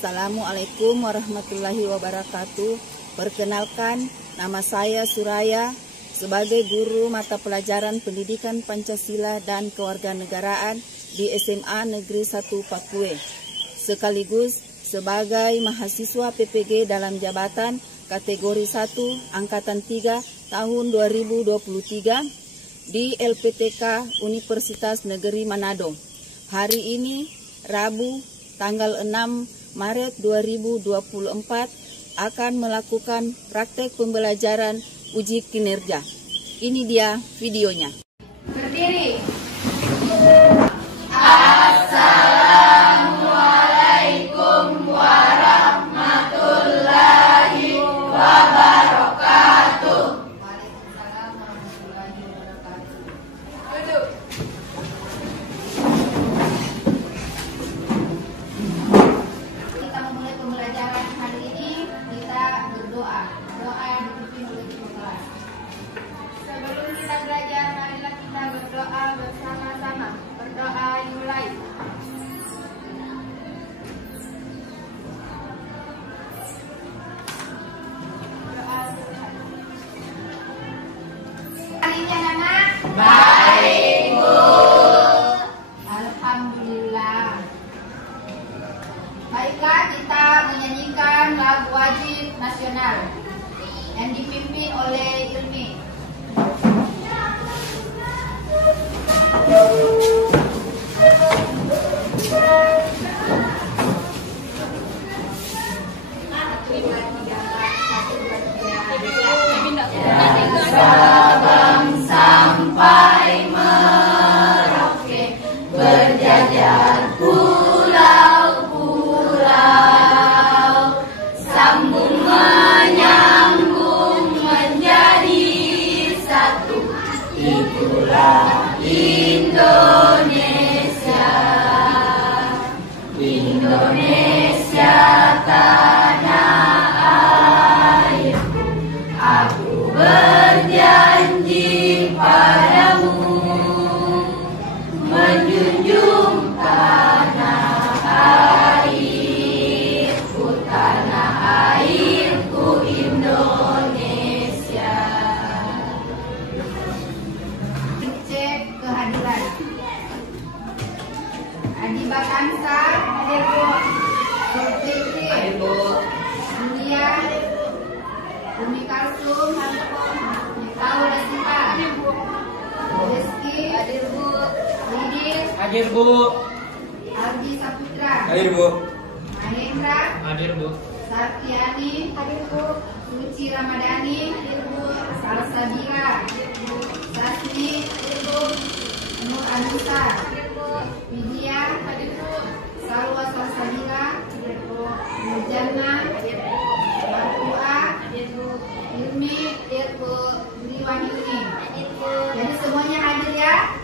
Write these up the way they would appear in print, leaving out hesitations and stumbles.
Assalamualaikum warahmatullahi wabarakatuh. Perkenalkan, nama saya Suraya sebagai guru mata pelajaran Pendidikan Pancasila dan Kewarganegaraan di SMA Negeri 1 Pakue, sekaligus sebagai mahasiswa PPG dalam jabatan kategori 1 Angkatan 3 tahun 2023 di LPTK Universitas Negeri Manado. Hari ini, Rabu, tanggal 6 Maret 2024 akan melakukan praktek pembelajaran uji kinerja. Ini dia videonya. Berdiri. Assalamualaikum warahmatullahi wabarakatuh. Waalaikumsalam warahmatullahi wabarakatuh. Duduk. Kita memulai pembelajaran hari ini, kita berdoa. Doa dipimpin oleh Tuhan. Sebelum kita belajar, marilah kita berdoa bersama-sama. Berdoa mulai. Hari ini anak-anak? Baik, Bu. Alhamdulillah. Baiklah, kita menyanyikan lagu wajib nasional yang dipimpin oleh Ilmi. Sabang sampai Merauke, berjajar pulau-pulau, sambung menyambung menjadi satu. Itulah Indonesia, Indonesia tanah airku. Aku berjanji padamu menjunjung tanah airku Indonesia. Cek kehadiran Adi Bakansa, hadir Bu. Surtiti, hadir Bu. India, Umi Kalsum, hadir Bu. Tahu Desita, hadir Bu. Rizky, hadir Bu. Lidis, hadir Bu. Aldi Saputra, Hadir Bu. Mahendra, Hadir Bu. Sartiani, hadir Bu. Suci Ramadhani, hadir Bu. Salsabila, hadir Bu. Sasmi, hadir Bu. Nur Anissa, hadir Bu. Widya, hadir Bu. Salwa Salsabila, hadir Bu. Nurjana, hadir Bu. Marfua, hadir Bu. Ilmi, hadir Bu. Liwanini, hadir Bu. Jadi semuanya hadir ya?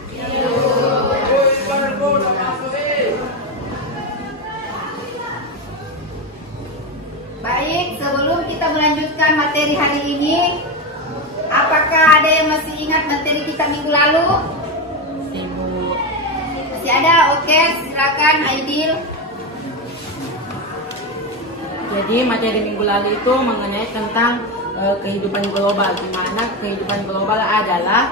Baik, sebelum kita melanjutkan materi hari ini, apakah ada yang masih ingat materi kita minggu lalu? Masih ada? Oke, silakan Aidil. Jadi materi minggu lalu itu mengenai tentang kehidupan global, di mana kehidupan global adalah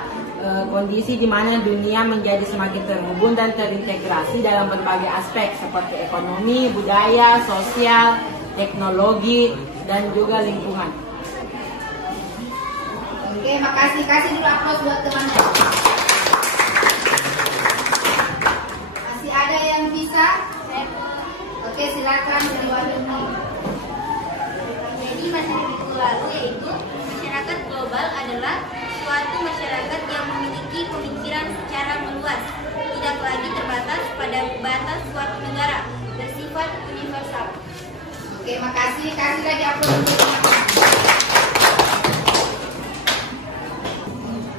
kondisi di mana dunia menjadi semakin terhubung dan terintegrasi dalam berbagai aspek seperti ekonomi, budaya, sosial, teknologi, dan juga lingkungan. Oke, makasih. Kasih dulu aplaus buat teman-teman. Masih ada yang bisa? Oke, silakan Sriwayuni. Jadi materi minggu lalu yaitu masyarakat global adalah suatu masyarakat yang memiliki pemikiran secara meluas, tidak lagi terbatas pada batas suatu negara, bersifat universal. Oke, makasih. Kasih lagi aplaus.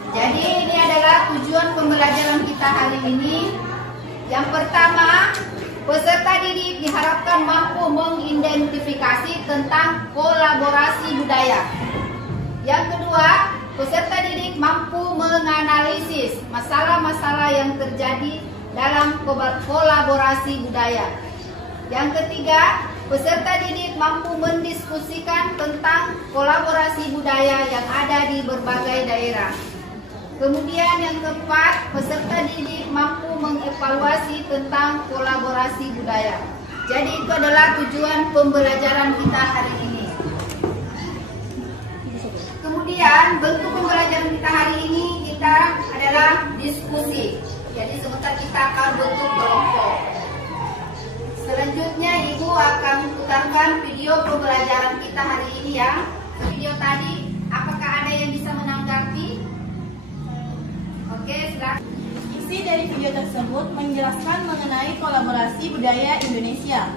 Jadi ini adalah tujuan pembelajaran kita hari ini. Yang pertama, peserta didik diharapkan mampu mengidentifikasi tentang kolaborasi budaya. Yang kedua, peserta didik mampu menganalisis masalah-masalah yang terjadi dalam kolaborasi budaya. Yang ketiga, peserta didik mampu mendiskusikan tentang kolaborasi budaya yang ada di berbagai daerah. Kemudian yang keempat, peserta didik mampu mengevaluasi tentang kolaborasi budaya. Jadi itu adalah tujuan pembelajaran kita hari ini. Kemudian bentuk pembelajaran kita hari ini adalah diskusi. Jadi sebentar kita akan bentuk kelompok. Selanjutnya Ibu akan putarkan video pembelajaran kita hari ini ya. Video tadi, apakah ada yang bisa menanggapi? Oke, silakan. Isi dari video tersebut menjelaskan mengenai kolaborasi budaya Indonesia.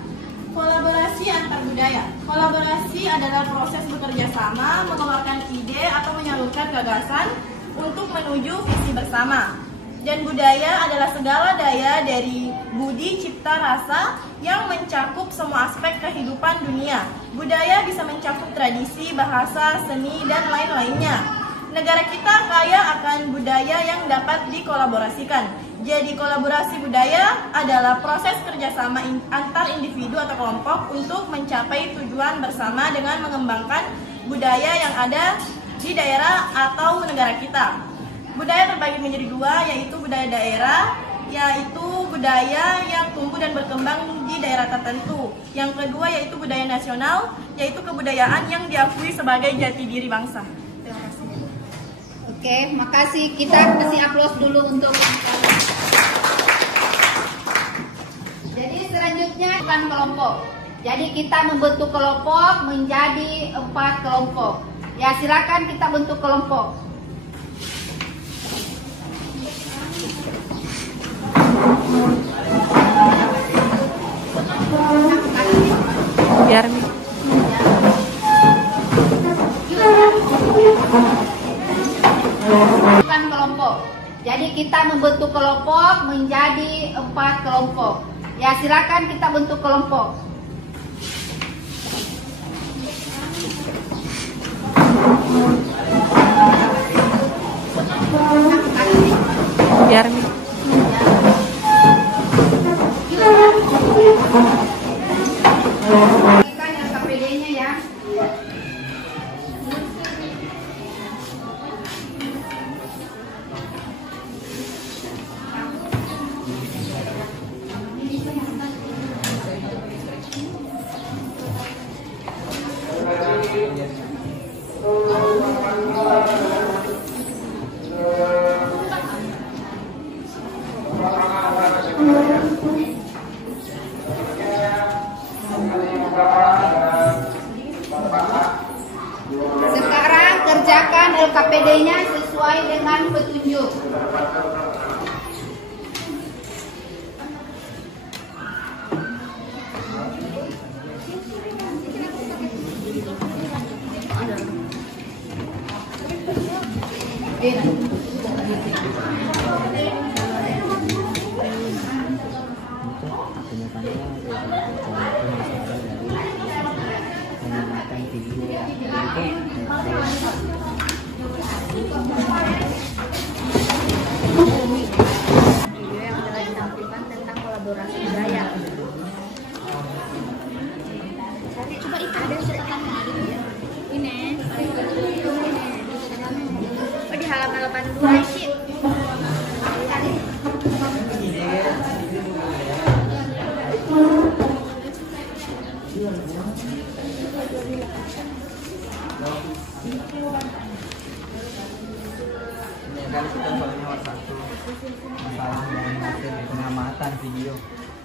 Kolaborasi antar budaya. Kolaborasi adalah proses bekerja sama, mengeluarkan ide atau menyalurkan gagasan untuk menuju visi bersama. Dan budaya adalah segala daya dari budi cipta rasa yang mencakup semua aspek kehidupan dunia. Budaya bisa mencakup tradisi, bahasa, seni, dan lain-lainnya. Negara kita kaya akan budaya yang dapat dikolaborasikan. Jadi kolaborasi budaya adalah proses kerjasama antar individu atau kelompok untuk mencapai tujuan bersama dengan mengembangkan budaya yang ada di daerah atau negara kita. Budaya terbagi menjadi dua, yaitu budaya daerah, yaitu budaya yang tumbuh dan berkembang di daerah tertentu. Yang kedua yaitu budaya nasional, yaitu kebudayaan yang diakui sebagai jati diri bangsa. Terima kasih. Oke, makasih. Kita kasih aplaus dulu untuk. Jadi selanjutnya bukan kelompok. Jadi kita membentuk kelompok menjadi 4 kelompok. Ya, silakan kita bentuk kelompok. Biar bukan kelompok. Jadi kita membentuk kelompok menjadi 4 kelompok. Ya, silakan kita bentuk kelompok. biar KPD-nya ya. Sekarang kerjakan LKPD-nya sesuai dengan petunjuk. Video yang telah ditampilkan tentang kolaborasi budaya. Coba itu ada catatan ya. Ini. Oh, di halaman 82 sih. Kali kita soalnya nomor 1 masalah mengenai pengamatan video.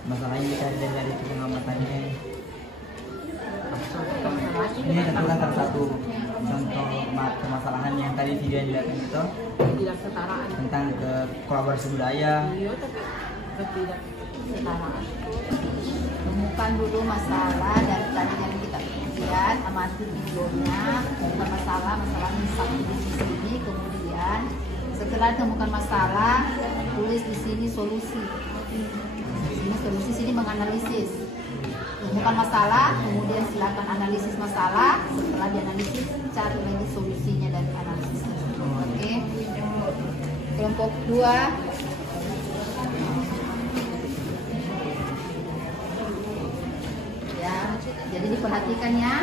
Masalahnya kita dari pengamatannya. Ini adalah salah satu contoh permasalahan yang tadi video yang dilihat itu tentang kolaborasi budaya. Temukan dulu masalah dari tadi yang kita lihat, amati videonya, temukan masalah misalnya di sini, kemudian setelah temukan masalah, tulis di sini solusi. Ini solusi, sini menganalisis. Temukan masalah, kemudian silakan analisis masalah. Setelah dianalisis, cari lagi solusinya dari analisis. Oke. Kelompok 2. Jadi diperhatikannya,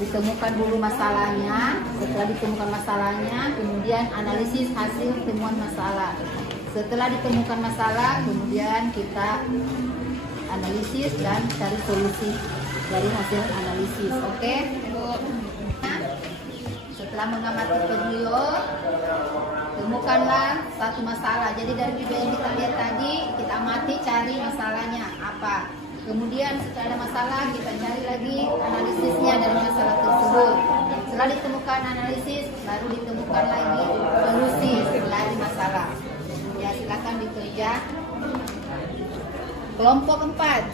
ditemukan dulu masalahnya. Setelah ditemukan masalahnya, kemudian analisis hasil temuan masalah. Setelah ditemukan masalah, kemudian kita analisis dan cari solusi dari hasil analisis. Oke? Setelah mengamati video, temukanlah satu masalah. Jadi dari video yang kita lihat tadi, kita amati, cari masalahnya apa. Kemudian setelah ada masalah, kita cari lagi analisisnya dari masalah tersebut. Setelah ditemukan analisis, baru ditemukan lagi solusi dari masalah. Ya, silakan dikerja. Kelompok 4.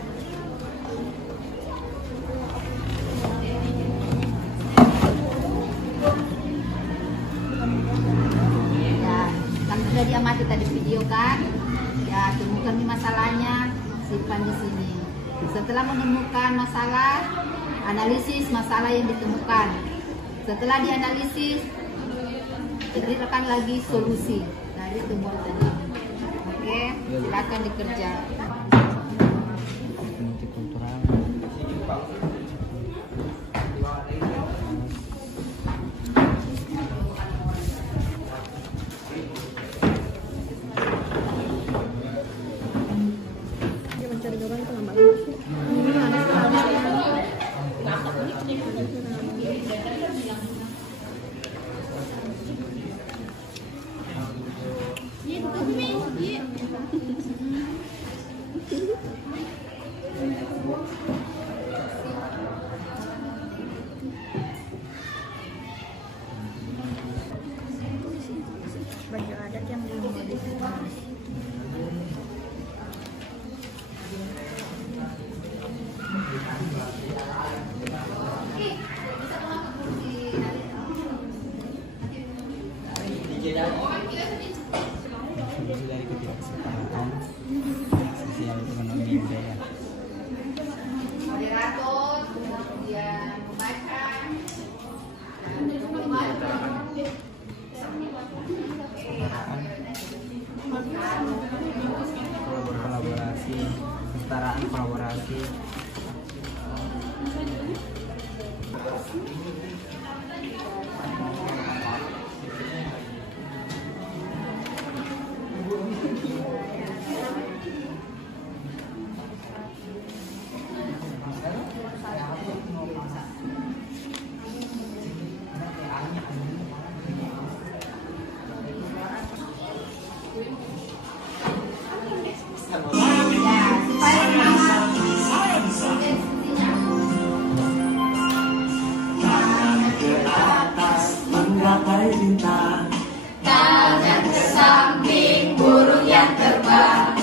Ya, kan sudah diamati tadi video kan? Ya, temukan masalahnya, simpan di sini. Setelah menemukan masalah, analisis masalah yang ditemukan. Setelah dianalisis, berikan lagi solusi dari temuan tadi. Oke, silakan dikerja. Multikultural. Baju adat yang dimodifikasi. Solusi dari ketidaksetaraan sosial ekonomi budaya. Moderator, kemudian pembaca, Kolaborasi, kesetaraan kolaborasi. Tangan ke samping burung yang terbang,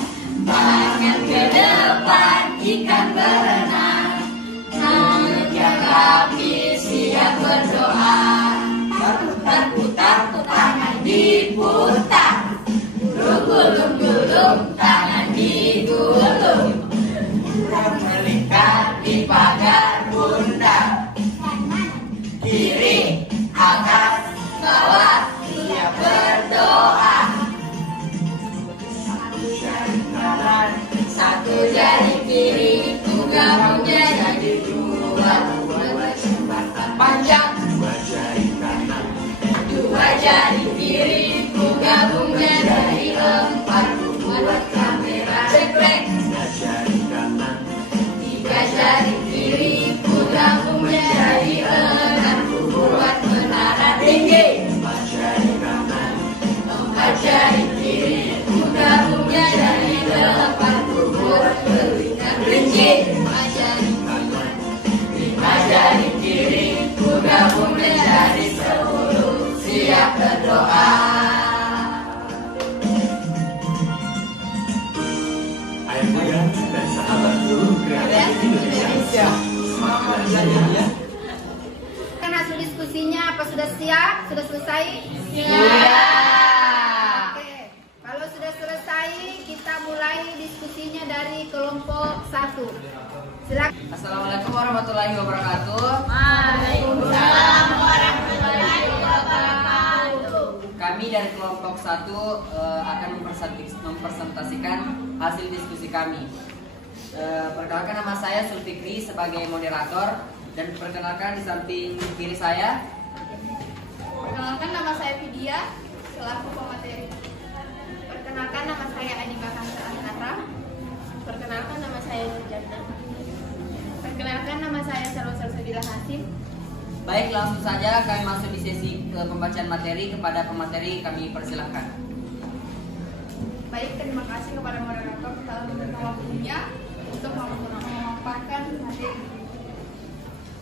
tangan ke depan ikan berenang, tangan rapi siap berdoa, putar-putar tangan diputar, gulung-gulung tangan digulung, melingkar di pagar bunda, kiri atas bawah siap berdoa. Satu jari kiri ku gabung jadi dua, panjang. Dua jari kiri ku gabung jadi empat, buat kamera cekrek. Tiga jari kiri ku gabung jadi enam, buat menara tinggi. Empat jari kiri ku gabung jadi delapan, buat telinga kelinci. Lima jari kiri ku gabung menjadi 10, siap berdoa. Ayah muda dan sahabat guru kreatif Indonesia. Semangat belajar ya. Kan hasil diskusinya apa sudah siap? Sudah selesai? Oke. Kalau sudah selesai, kita mulai diskusinya dari kelompok 1. Silakan. Assalamualaikum warahmatullahi wabarakatuh. Waalaikumsalam warahmatullahi wabarakatuh. Kami dari kelompok 1 akan mempresentasikan hasil diskusi kami. Perkenalkan, nama saya Sulfikri sebagai moderator. Dan perkenalkan di samping kiri saya. Perkenalkan, nama saya Vidya selaku pemateri. Perkenalkan, nama saya Anima Kansa Antara. Perkenalkan, nama saya Sujatna. Perkenalkan, nama saya Salsabila Hasim. Baik, langsung saja kami masuk di sesi pembacaan materi. Kepada pemateri kami persilahkan. Baik, terima kasih kepada moderator telah memberikan waktunya untuk memaparkan materi.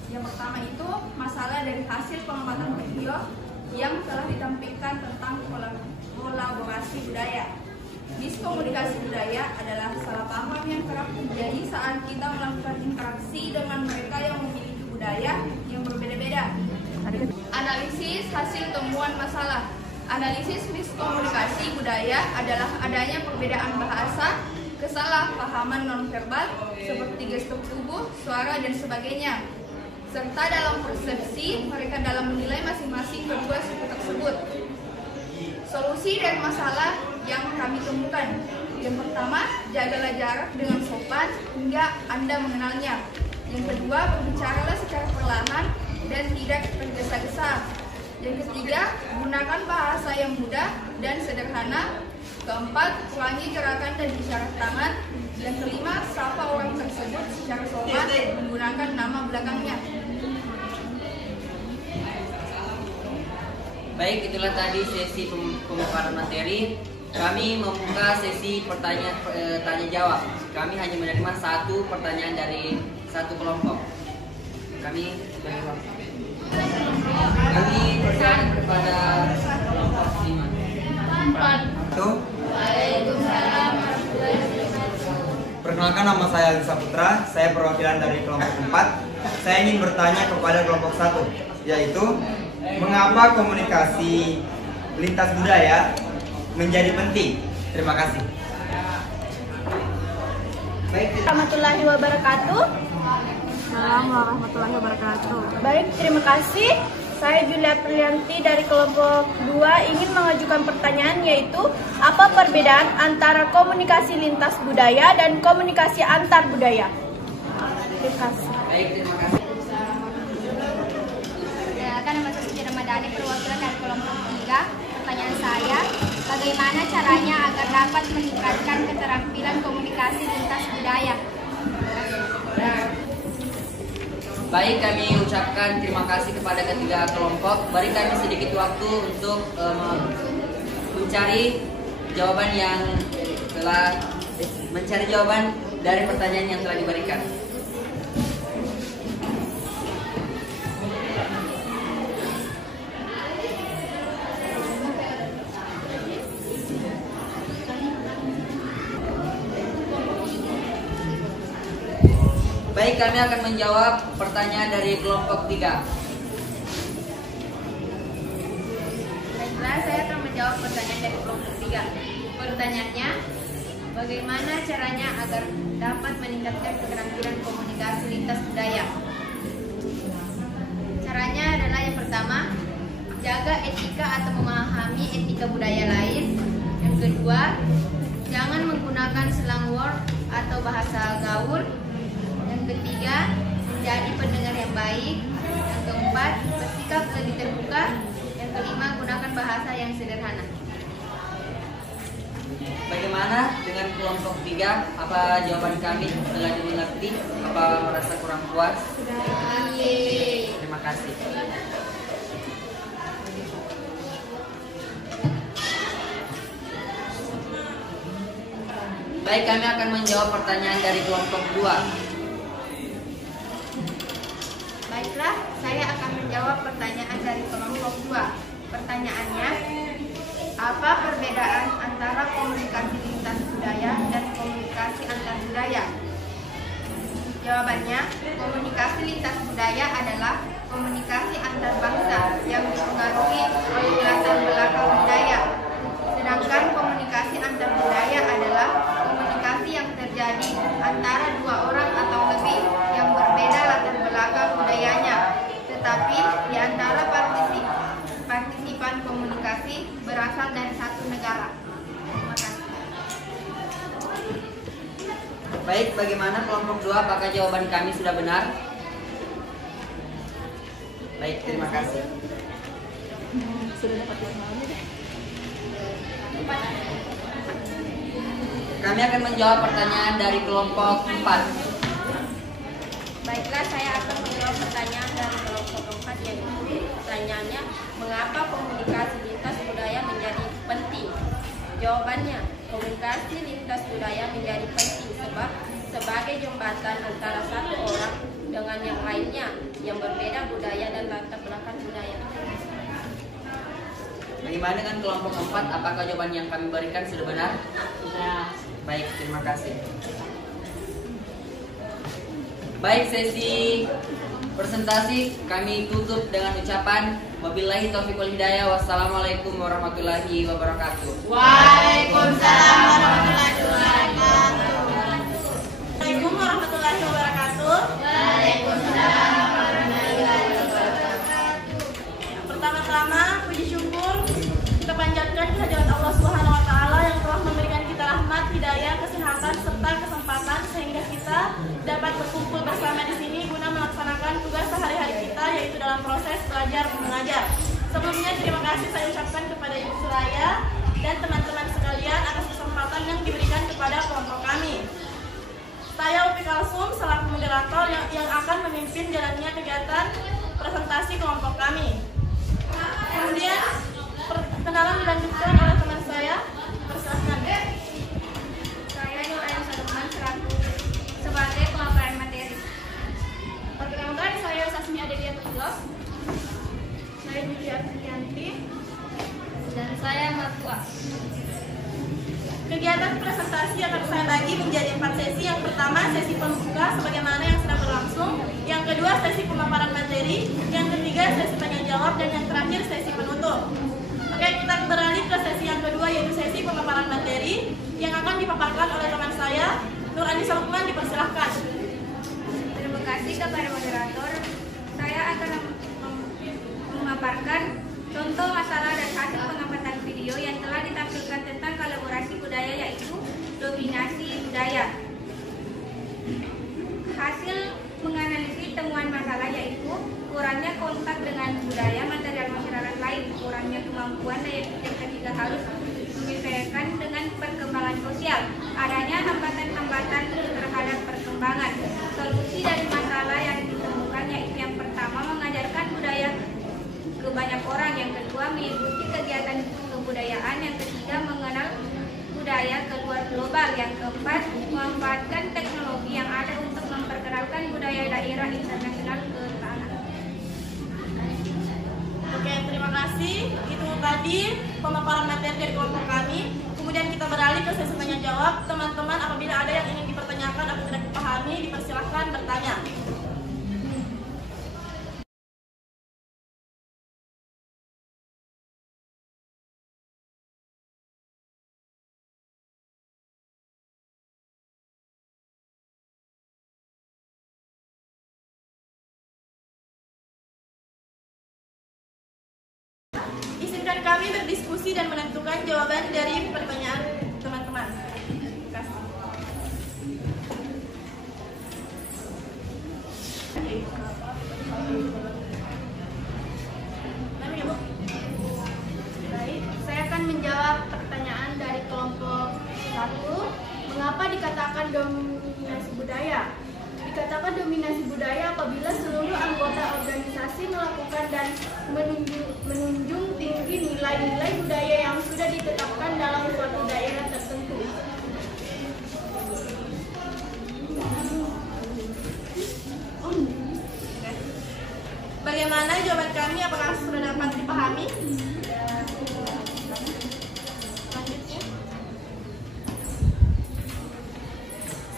Yang pertama itu masalah dari hasil pengamatan video yang telah ditampilkan tentang kolaborasi budaya. Miskomunikasi budaya adalah salah paham yang kerap terjadi saat kita melakukan interaksi dengan mereka yang memiliki budaya yang berbeda-beda. Analisis hasil temuan masalah. Analisis miskomunikasi budaya adalah adanya perbedaan bahasa, kesalahpahaman nonverbal seperti gestur tubuh, suara, dan sebagainya, serta dalam persepsi mereka dalam menilai masing-masing kedua suku tersebut. Solusi dari masalah yang kami temukan. Yang pertama, jagalah jarak dengan sopan hingga Anda mengenalnya. Yang kedua, berbicaralah secara perlahan dan tidak tergesa-gesa. Yang ketiga, gunakan bahasa yang mudah dan sederhana. Keempat, kurangi gerakan dan isyarat tangan. Yang kelima, sapa orang tersebut secara sopan menggunakan nama belakangnya. Baik, itulah tadi sesi pemaparan materi. Kami membuka sesi tanya jawab. Kami hanya menerima satu pertanyaan dari satu kelompok. Kami persilakan kepada kelompok 5. Perkenalkan, nama saya Ali Saputra. Saya perwakilan dari kelompok 4. Saya ingin bertanya kepada kelompok 1, yaitu mengapa komunikasi lintas budaya menjadi penting? Terima kasih. Warahmatullahi wabarakatuh. Assalamualaikum warahmatullahi wabarakatuh. Baik, terima kasih. Saya Julia Prilianti dari kelompok 2 ingin mengajukan pertanyaan, yaitu apa perbedaan antara komunikasi lintas budaya dan komunikasi antar budaya? Terima kasih. Baik, terima kasih. Nama saya Suci Ramadhani, perwakilan dari kelompok 3. Pertanyaan saya, bagaimana caranya agar dapat meningkatkan keterampilan komunikasi lintas budaya? Baik, kami ucapkan terima kasih kepada ketiga kelompok. Beri kami sedikit waktu untuk mencari jawaban dari pertanyaan yang telah diberikan. Baik, kami akan menjawab pertanyaan dari kelompok 3. Baiklah, saya akan menjawab pertanyaan dari kelompok 3. Pertanyaannya, bagaimana caranya agar dapat meningkatkan keterampilan komunikasi lintas budaya? Caranya adalah yang pertama, jaga etika atau memahami etika budaya lain. Yang kedua, jangan menggunakan slang word atau bahasa gaul. Yang ketiga, menjadi pendengar yang baik. Yang keempat, bersikap lebih terbuka. Yang kelima, gunakan bahasa yang sederhana. Bagaimana dengan kelompok 3? Apa jawaban kami telah dimengerti? Apa merasa kurang puas? Terima kasih. Baik, kami akan menjawab pertanyaan dari kelompok 2. Baiklah, saya akan menjawab pertanyaan dari kelompok 2. Pertanyaannya, apa perbedaan antara komunikasi lintas budaya dan komunikasi antar budaya? Jawabannya, komunikasi lintas budaya adalah komunikasi antar bangsa yang dipengaruhi oleh latar belakang budaya. Sedangkan komunikasi antar budaya adalah komunikasi yang terjadi antara dua orang atau lebih yang berbeda latar belakang budayanya, tetapi di antara partisipan komunikasi berasal dari satu negara. Terima kasih. Baik, bagaimana kelompok 2? Apakah jawaban kami sudah benar? Baik, terima kasih. Sudah dapat jadwalnya deh. Kami akan menjawab pertanyaan dari kelompok 4. Baiklah, saya akan menjawab pertanyaan dari kelompok 4, yaitu pertanyaannya, mengapa komunikasi lintas budaya menjadi penting? Jawabannya, komunikasi lintas budaya menjadi penting sebab sebagai jembatan antara satu orang dengan yang lainnya yang berbeda budaya dan latar belakang budaya. Bagaimana dengan kelompok 4? Apakah jawaban yang kami berikan sudah benar? Sudah. Baik, terima kasih. Baik, sesi presentasi kami tutup dengan ucapan wabillahi taufiq wal hidayah. Wassalamualaikum warahmatullahi wabarakatuh. Waalaikumsalam warahmatullahi wabarakatuh. Assalamualaikum warahmatullahi wabarakatuh. Pertama-tama, puji syukur kita panjatkan kehadirat Allah Subhanahu wa taala yang telah memberikan kita rahmat, hidayah, kesehatan serta kesempatan sehingga kita dapat berkumpul bersama di sini guna melaksanakan tugas sehari-hari kita, yaitu dalam proses belajar mengajar. Sebelumnya terima kasih saya ucapkan kepada Ibu Suraya dan teman-teman sekalian atas kesempatan yang diberikan kepada kelompok kami. Saya Upi Kalsum selaku moderator yang akan memimpin jalannya kegiatan presentasi kelompok kami. Kemudian perkenalan dilanjutkan oleh teman saya. Persilahkan. Saya Nur Ayu Saduman sebagai pemaparan materi. Perkenalkan, saya Sasmi Adelia Tugas. Saya Julia Trianti. Dan saya Matua. Kegiatan presentasi akan saya bagi menjadi 4 sesi. Yang pertama, sesi pembuka sebagaimana yang sedang berlangsung. Yang kedua, sesi pemaparan materi. Yang ketiga, sesi tanya jawab. Dan yang terakhir, sesi penutup. Oke, kita beralih ke sesi yang kedua, yaitu sesi pemaparan materi yang akan dipaparkan oleh teman saya, Nur Anissa Lukman. Dipersilahkan. Terima kasih kepada moderator. Saya akan memaparkan contoh masalah dan hasil pengamatan video yang telah ditampilkan tentang kolaborasi budaya, yaitu dominasi budaya. Hasil menganalisis temuan masalah yaitu kurangnya kontak dengan budaya material masyarakat lain, kurangnya kemampuan daya pikir ketika harus menyesuaikan dengan perkembangan sosial, adanya hambatan-hambatan terhadap perkembangan. Solusi dari masalah yang ditemukan yaitu yang pertama, mengajarkan budaya ke banyak orang, yang kedua mengikuti kegiatan kebudayaan, yang ketiga mengenal budaya keluar global, yang keempat memanfaatkan teknologi yang ada untuk memperkenalkan budaya daerah internasional ke tanah. Oke, terima kasih. Itu tadi pemaparan materi dari kelompok kami. Kemudian kita beralih ke sesi tanya jawab. Teman-teman, apabila ada yang ingin dipertanyakan atau tidak dipahami, dipersilahkan bertanya. Izinkan kami berdiskusi dan menentukan jawaban dari pertanyaan teman-teman. Terima kasih. Baik, saya akan menjawab pertanyaan dari kelompok 1. Mengapa dikatakan dominasi budaya? Dikatakan dominasi budaya apabila seluruh anggota organisasi melakukan dan menunjung tinggi nilai-nilai budaya yang sudah ditetapkan dalam suatu daerah tertentu. Bagaimana jawaban kami? Apakah sudah dapat dipahami?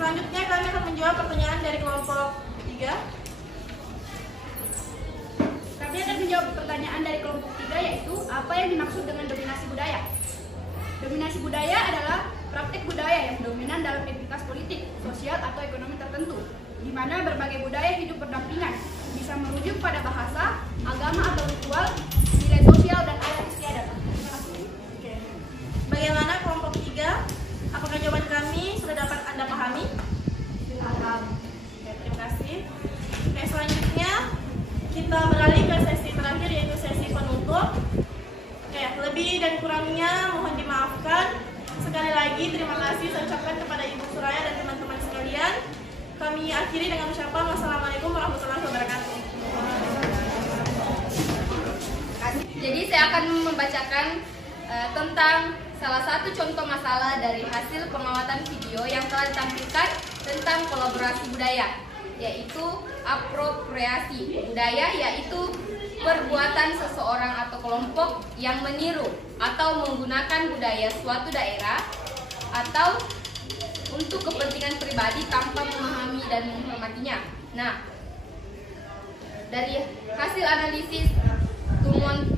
Selanjutnya kami akan menjawab pertanyaan dari kelompok 3. Kami akan menjawab pertanyaan dari kelompok 3, yaitu apa yang dimaksud dengan dominasi budaya. Dominasi budaya adalah praktik budaya yang dominan dalam entitas politik, sosial, atau ekonomi tertentu, di mana berbagai budaya hidup berdampingan, bisa merujuk pada bahasa, agama atau ritual, nilai sosial, dan adat istiadat. Oke. Bagaimana kelompok 3? Apakah jawaban kami sudah dapat Anda pahami? Oke, terima kasih. Oke, selanjutnya kita beralih ke sesi akhiri dengan ucapan wassalamualaikum warahmatullahi wabarakatuh. Jadi saya akan membacakan tentang salah satu contoh masalah dari hasil pengamatan video yang telah ditampilkan tentang kolaborasi budaya, yaitu apropriasi budaya, yaitu perbuatan seseorang atau kelompok yang meniru atau menggunakan budaya suatu daerah atau untuk kepentingan pribadi tanpa memahami dan menghormatinya. Nah, dari hasil analisis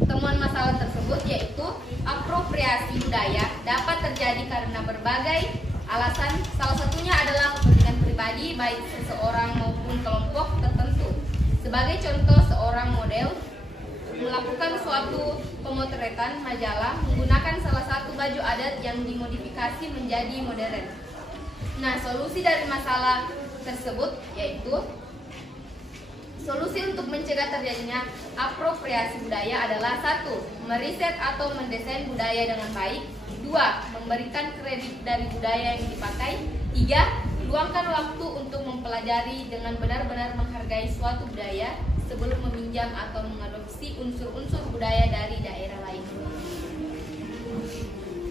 temuan masalah tersebut, yaitu apropriasi budaya dapat terjadi karena berbagai alasan. Salah satunya adalah kepentingan pribadi baik seseorang maupun kelompok tertentu. Sebagai contoh, seorang model melakukan suatu pemotretan majalah menggunakan salah satu baju adat yang dimodifikasi menjadi modern. Nah, solusi dari masalah tersebut yaitu solusi untuk mencegah terjadinya apropriasi budaya adalah 1. Meriset atau mendesain budaya dengan baik. 2. Memberikan kredit dari budaya yang dipakai. 3. Luangkan waktu untuk mempelajari dengan benar-benar menghargai suatu budaya sebelum meminjam atau mengadopsi unsur-unsur budaya dari daerah lain.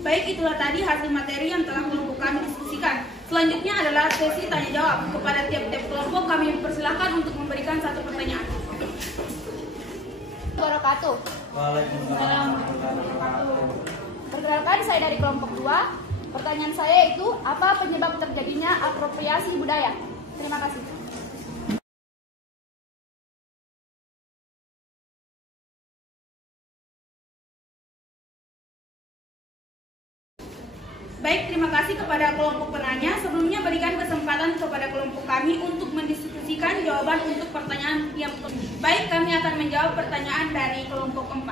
Baik, itulah tadi hasil materi yang telah kelompok kami diskusikan. Selanjutnya adalah sesi tanya jawab. Kepada tiap-tiap kelompok kami persilahkan untuk memberikan satu pertanyaan. Wabarakatuh. Waalaikumsalam warahmatullahi wabarakatuh. Perkenalkan, saya dari kelompok 2. Pertanyaan saya itu, apa penyebab terjadinya apropriasi budaya? Terima kasih. Baik, terima kasih kepada kelompok penanya. Sebelumnya berikan kesempatan kepada kelompok kami untuk mendiskusikan jawaban untuk pertanyaan yang baik. Kami akan menjawab pertanyaan dari kelompok 4.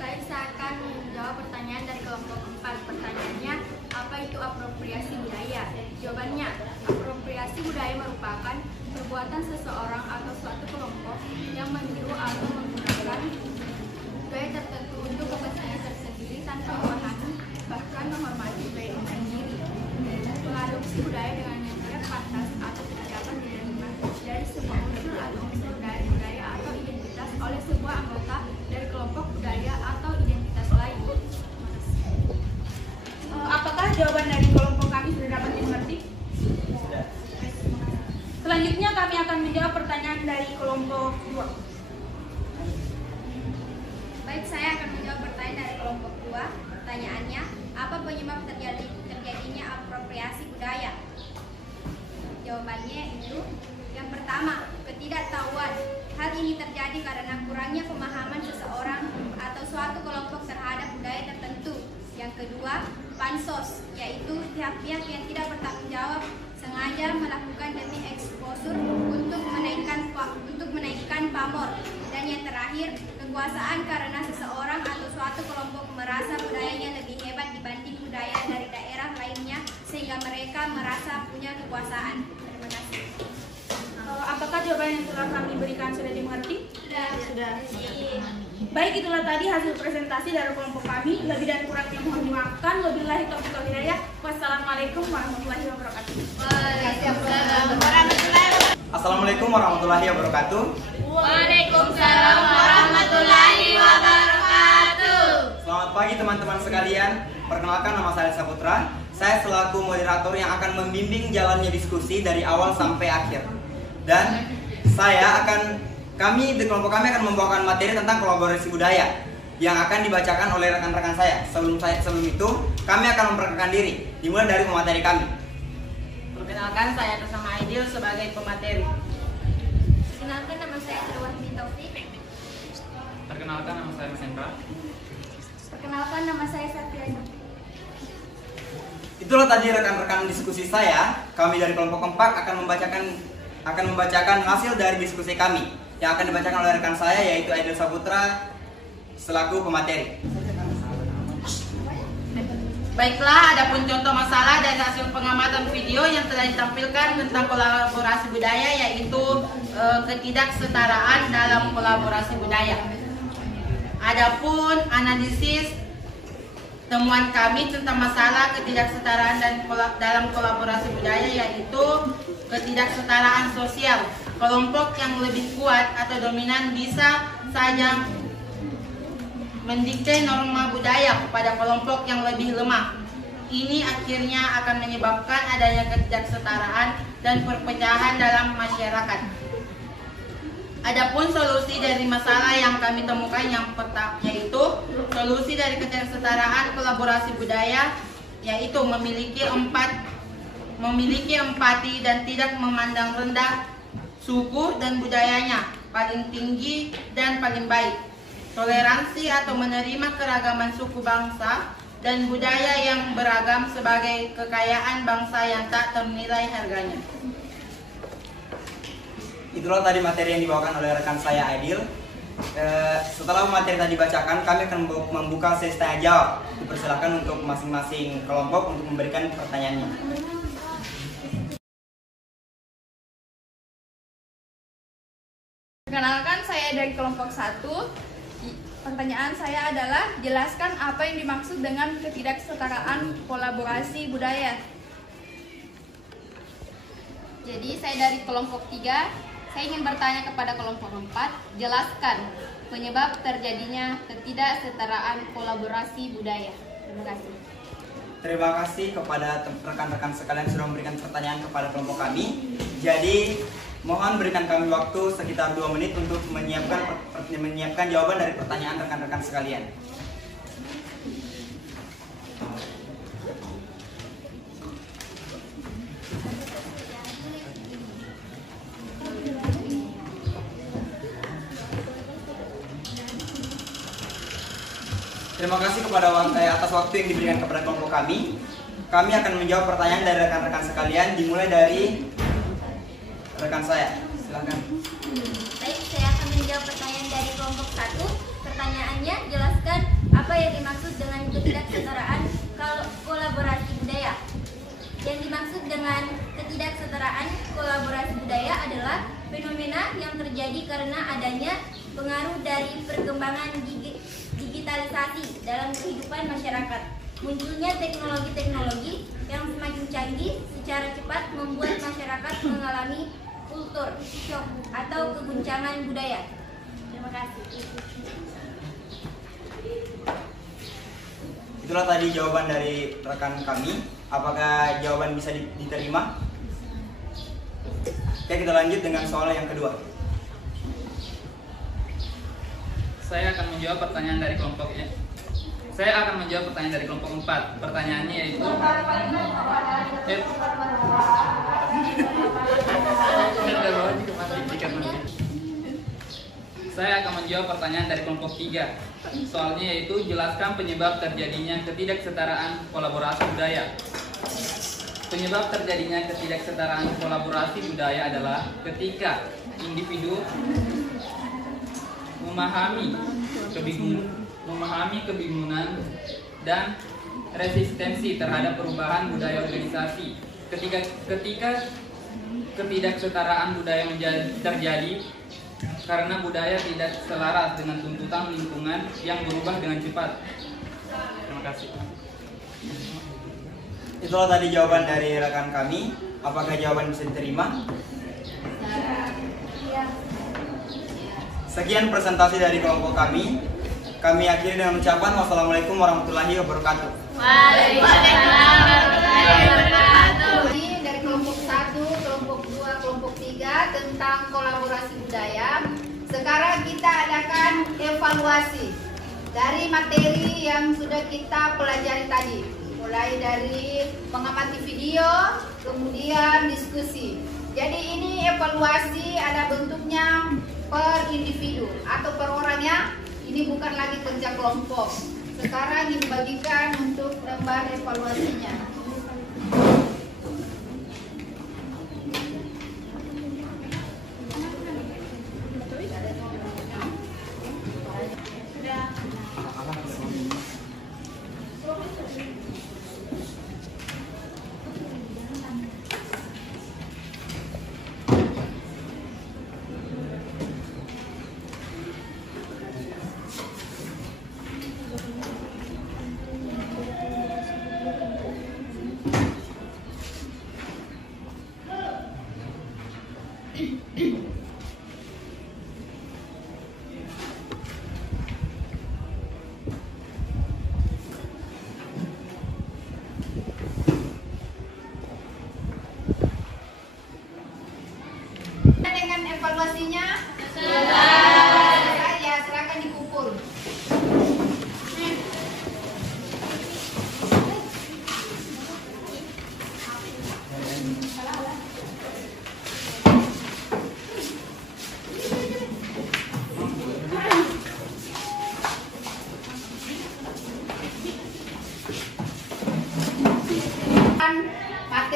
Baik, saya akan menjawab pertanyaan dari kelompok 4. Pertanyaannya, apa itu apropriasi budaya? Jawabannya, apropriasi budaya merupakan perbuatan seseorang atau suatu kelompok yang meniru atau menggunakan budaya tertentu untuk kepentingan tersendiri tanpa memahami bahkan menghormati budaya itu sendiri. Mengadopsi budaya dengan yang tidak pantas atau tidak dapat diterima dari sebuah unsur atau unsur dari budaya atau identitas oleh sebuah anggota dari kelompok budaya atau identitas lain. Apakah jawaban dari kelompok kami sudah dapat dimengerti? Sudah. Selanjutnya kami akan menjawab pertanyaan dari kelompok 2. Baik, saya akan menjawab pertanyaan dari kelompok 2. Pertanyaannya, apa penyebab terjadinya apropriasi budaya? Jawabannya itu, yang pertama, ketidaktahuan. Hal ini terjadi karena kurangnya pemahaman seseorang atau suatu kelompok terhadap budaya tertentu. Yang kedua, pansos, yaitu pihak-pihak yang tidak bertanggung jawab sengaja melakukan demi eksposur untuk menaikkan pamor. Dan yang terakhir, kekuasaan karena seseorang atau suatu kelompok merasa budayanya lebih hebat dibanding budaya dari daerah lainnya sehingga mereka merasa punya kekuasaan. Terima kasih. Apakah jawaban yang telah kami berikan sudah dimengerti? Sudah. Baik, itulah tadi hasil presentasi dari kelompok kami. Lebih dan kurangnya mohon dimaafkan. Wabillahi taufiq wal hidayah. Wassalamualaikum warahmatullahi wabarakatuh. Assalamualaikum warahmatullahi wabarakatuh. Waalaikumsalam warahmatullahi wabarakatuh. Selamat pagi teman-teman sekalian. Perkenalkan, nama saya Saputra. Saya selaku moderator yang akan membimbing jalannya diskusi dari awal sampai akhir. Dan kami di kelompok kami akan membawakan materi tentang kolaborasi budaya yang akan dibacakan oleh rekan-rekan saya. Sebelum itu, kami akan memperkenalkan diri, dimulai dari pemateri kami. Perkenalkan, saya Kesama Aidil sebagai pemateri. Perkenalkan, nama saya Terwahmi Taufik. Perkenalkan, nama saya Mas Hendra. Perkenalkan, nama saya Satriani. Itulah tadi rekan-rekan diskusi saya. Kami dari kelompok 4 akan membacakan hasil dari diskusi kami yang akan dibacakan oleh rekan saya, yaitu Aidil Saputra selaku pemateri. Baiklah, adapun contoh masalah dari hasil pengamatan video yang telah ditampilkan tentang kolaborasi budaya, yaitu ketidaksetaraan dalam kolaborasi budaya. Adapun analisis temuan kami tentang masalah ketidaksetaraan dan dalam kolaborasi budaya, yaitu ketidaksetaraan sosial. Kelompok yang lebih kuat atau dominan bisa saja mendikte norma budaya kepada kelompok yang lebih lemah. Ini akhirnya akan menyebabkan adanya ketidaksetaraan dan perpecahan dalam masyarakat. Adapun solusi dari masalah yang kami temukan yang pertama, yaitu solusi dari ketidaksetaraan kolaborasi budaya, yaitu memiliki empati dan tidak memandang rendah suku dan budayanya, paling tinggi dan paling baik. Toleransi atau menerima keragaman suku bangsa dan budaya yang beragam sebagai kekayaan bangsa yang tak ternilai harganya. Itulah tadi materi yang dibawakan oleh rekan saya Aidil. Setelah materi tadi dibacakan, kami akan membuka sesi tanya jawab. Dipersilakan untuk masing-masing kelompok untuk memberikan pertanyaannya. Perkenalkan, saya dari kelompok 1. Pertanyaan saya adalah, jelaskan apa yang dimaksud dengan ketidaksetaraan kolaborasi budaya. Jadi saya dari kelompok 3, saya ingin bertanya kepada kelompok 4, jelaskan penyebab terjadinya ketidaksetaraan kolaborasi budaya. Terima kasih. Terima kasih kepada rekan-rekan sekalian sudah memberikan pertanyaan kepada kelompok kami. Jadi mohon berikan kami waktu sekitar 2 menit untuk menyiapkan jawaban dari pertanyaan rekan-rekan sekalian. Terima kasih atas waktu yang diberikan kepada kelompok kami. Kami akan menjawab pertanyaan dari rekan-rekan sekalian, dimulai dari rekan saya. Silakan. Baik, saya akan menjawab pertanyaan dari kelompok 1. Pertanyaannya, jelaskan apa yang dimaksud dengan ketidaksetaraan kolaborasi budaya. Yang dimaksud dengan ketidaksetaraan kolaborasi budaya adalah fenomena yang terjadi karena adanya pengaruh dari perkembangan digitalisasi dalam kehidupan masyarakat. Munculnya teknologi-teknologi yang semakin canggih secara cepat membuat masyarakat mengalami kultur shock atau keguncangan budaya. Terima kasih. Itulah tadi jawaban dari rekan kami. Apakah jawaban bisa diterima? Oke, kita lanjut dengan soal yang kedua. Saya akan menjawab pertanyaan dari kelompoknya. Saya akan menjawab pertanyaan dari kelompok 4. Pertanyaannya yaitu Saya akan menjawab pertanyaan dari kelompok 3. Soalnya yaitu jelaskan penyebab terjadinya ketidaksetaraan kolaborasi budaya. Penyebab terjadinya ketidaksetaraan kolaborasi budaya adalah ketika individu memahami kebingungan dan resistensi terhadap perubahan budaya organisasi. Ketika ketidaksetaraan budaya terjadi karena budaya tidak selaras dengan tuntutan lingkungan yang berubah dengan cepat. Terima kasih. Itulah tadi jawaban dari rekan kami. Apakah jawaban bisa diterima? Sekian presentasi dari kelompok kami. Kami akhiri dengan ucapan wassalamualaikum warahmatullahi wabarakatuh. Waalaikumsalam warahmatullahi wabarakatuh. Ini dari kelompok 1, kelompok 2, kelompok 3 tentang kolaborasi budaya. Sekarang kita adakan evaluasi dari materi yang sudah kita pelajari tadi. Mulai dari mengamati video, kemudian diskusi. Jadi ini evaluasi ada bentuknya per individu atau per orangnya. Ini bukan lagi kerja kelompok. Sekarang dibagikan untuk lembar evaluasinya.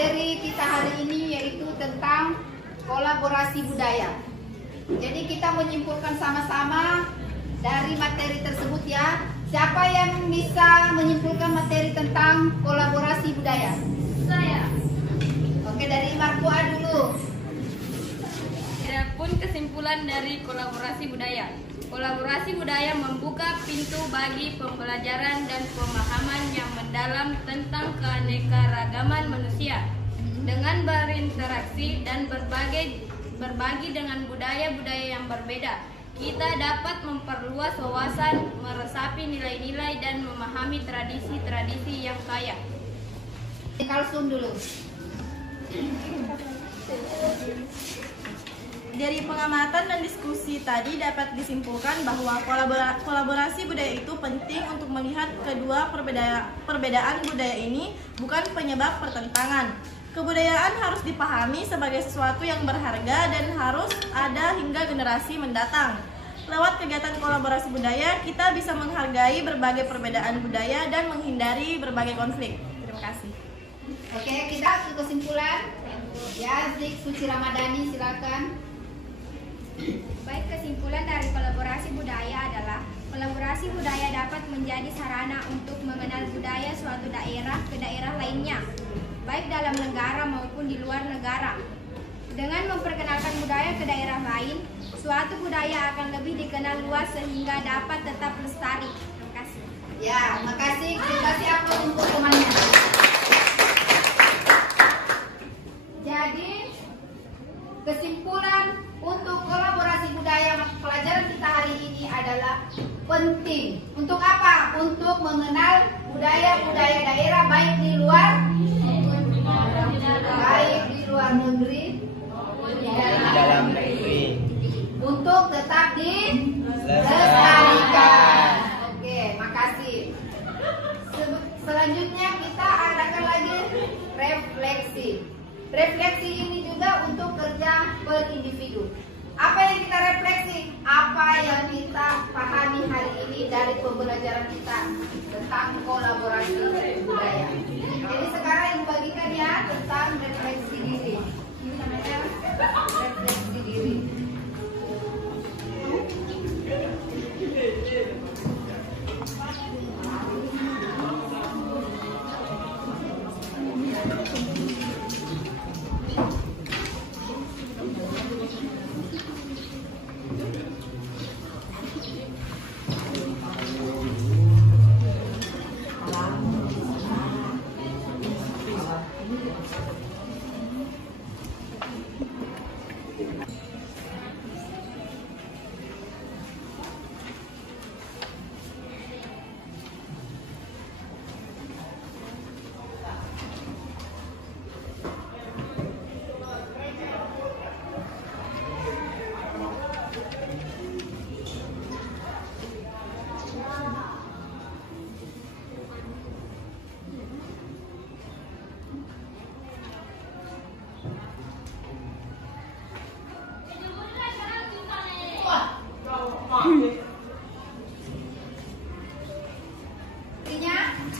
materi kita hari ini yaitu tentang kolaborasi budaya. Jadi kita menyimpulkan sama-sama dari materi tersebut ya. Siapa yang bisa menyimpulkan materi tentang kolaborasi budaya? Saya. Oke, dari Marpua dulu. Adapun kesimpulan dari kolaborasi budaya. Kolaborasi budaya membuka pintu bagi pembelajaran dan pemahaman yang mendalam tentang keanekaragaman manusia. Dengan berinteraksi dan berbagi dengan budaya-budaya yang berbeda, kita dapat memperluas wawasan, meresapi nilai-nilai, dan memahami tradisi-tradisi yang kaya. Kalsum dulu. Dari pengamatan dan diskusi tadi dapat disimpulkan bahwa kolaborasi budaya itu penting untuk melihat kedua perbedaan budaya ini bukan penyebab pertentangan. Kebudayaan harus dipahami sebagai sesuatu yang berharga dan harus ada hingga generasi mendatang. Lewat kegiatan kolaborasi budaya, kita bisa menghargai berbagai perbedaan budaya dan menghindari berbagai konflik. Terima kasih. Oke, kita kesimpulan. Ya, Zik Suci Ramadhani, silakan. Baik, kesimpulan dari kolaborasi budaya adalah kolaborasi budaya dapat menjadi sarana untuk mengenal budaya suatu daerah ke daerah lainnya, baik dalam negara maupun di luar negara. Dengan memperkenalkan budaya ke daerah lain, suatu budaya akan lebih dikenal luas sehingga dapat tetap lestari. Terima kasih. Ya, makasih. Kasih apa untuk temannya. Jadi, kesimpulan untuk kolaborasi budaya pelajaran kita hari ini adalah penting. Untuk apa? Untuk mengenal budaya-budaya daerah baik di luar negeri Di dalam negeri. untuk tetap dilestarikan. Oke, makasih. Selanjutnya kita adakan lagi refleksi. Refleksi ini juga untuk kerja per individu. Apa yang kita refleksi? Apa yang kita pahami hari ini dari pembelajaran kita tentang kolaborasi budaya. Jadi sekarang yang dibagikan ya tentang refleksi diri. Ini namanya refleksi diri.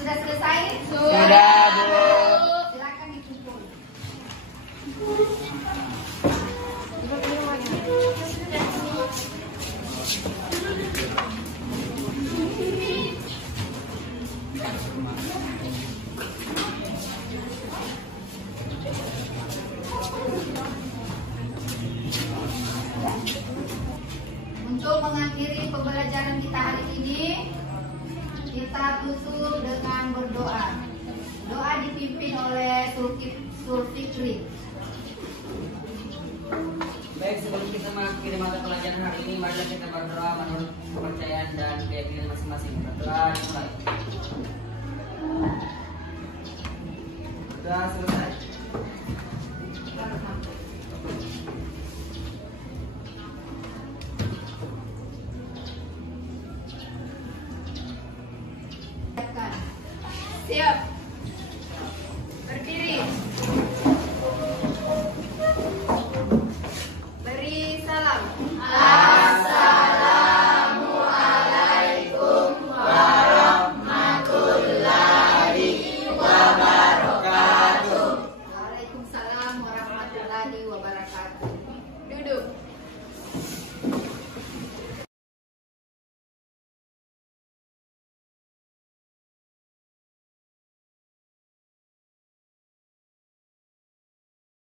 Sudah selesai? Sudah, Bu. Silakan dikumpul. Untuk mengakhiri pembelajaran kita hari ini, kita tutup dengan berdoa. Doa dipimpin oleh Sulfikri. Baik, sebelum kita mengakhiri mata pelajaran hari ini, mari kita berdoa menurut kepercayaan dan keyakinan masing-masing. Berdoa dimulai. Sudah selesai. Siap. Berdiri. Beri salam. Assalamualaikum warahmatullahi wabarakatuh. warahmatullahi wabarakatuh.